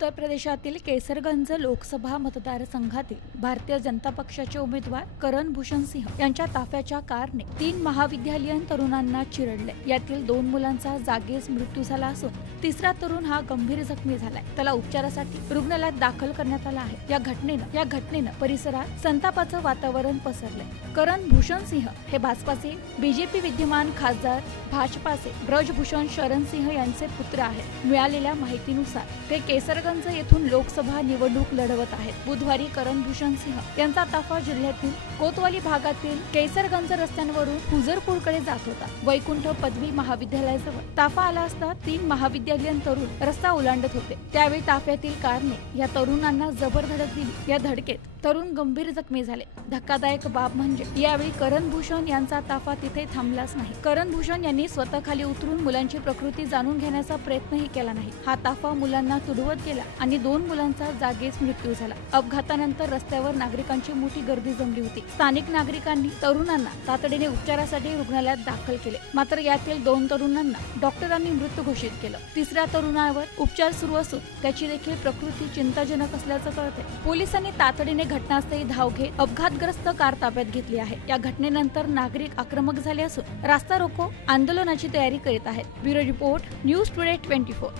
उत्तर प्रदेशातील केसरगंज लोकसभा मतदारसंघातील भारतीय जनता पक्षाचे उमेदवार करण भूषण सिंह यांच्या ताफ्याच्या कारने 3 महाविद्यालयीन तरुणांना चिरडले। यातील 2 मुलांचा जागीच मृत्यू झाला असून तिसरा तरुण हा गंभीर जखमी झालाय। त्याला उपचारासाठी रुग्णालयात दाखल करण्यात आला आहे। या घटनेनं परिसरात संतापाचं वातावरण पसरलंय। करण भूषण सिंह हे भाजपाचे बीजेपी विद्यमान खासदार भाजपाचे ब्रजभूषण शरण सिंह यांचे पुत्र आहेत। मिळालेल्या माहितीनुसार ते केसरगंज येथून लोकसभा निवडणूक लढवत आहेत। बुधवारी करण भूषण सिंह यांचा ताफा जिल्ह्यातील कोतवाली भागातील केसरगंज रस्त्यांवरून हुजरपूरकडे जात होता। वैकुंठ पदवी महाविद्यालयाजवळ ताफा आला असता 3 महाविद्यालयीन तरुण रस्ता ओलांडत होते। त्यावेळी ताफ्यातील कारने या तरुणांना जबर धडक दिली। या धडकेत तरुण गंभीर जखमी झाले। धक्कादायक बाब म्हणजे यावेळी करण भूषण यांचा ताफा तिथे थांबलाच नाही। करण भूषण यांनी स्वतः खाली उतरून मुलांची प्रकृती जाणून घेण्याचा प्रयत्नही केला नाही। हा ताफा मुलांना तुडवत गेला आणि 2 मुलांचा जागीच मृत्यू झाला। अपघातानंतर रस्त्यावर नागरिकांची मोठी गर्दी जमली होती। स्थानिक नागरिकांनी तरुणांना तातडीने उपचारासाठी रुग्णालयात दाखल केले। मात्र यातील 2 तरुणांना डॉक्टरांनी मृत घोषित केलं। तिसऱ्या तरुणावर उपचार सुरू असून त्याची देखील प्रकृती चिंताजनक असल्याचं कळतंय। पोलिसांनी तातडीने घटनास्थळी धाव घेत अपघातग्रस्त कार ताब्यात घेतली आहे। या घटनेनंतर नागरिक आक्रमक झाले असून रास्ता रोको आंदोलनाची तयारी करीत आहेत। Bureau report news today 24।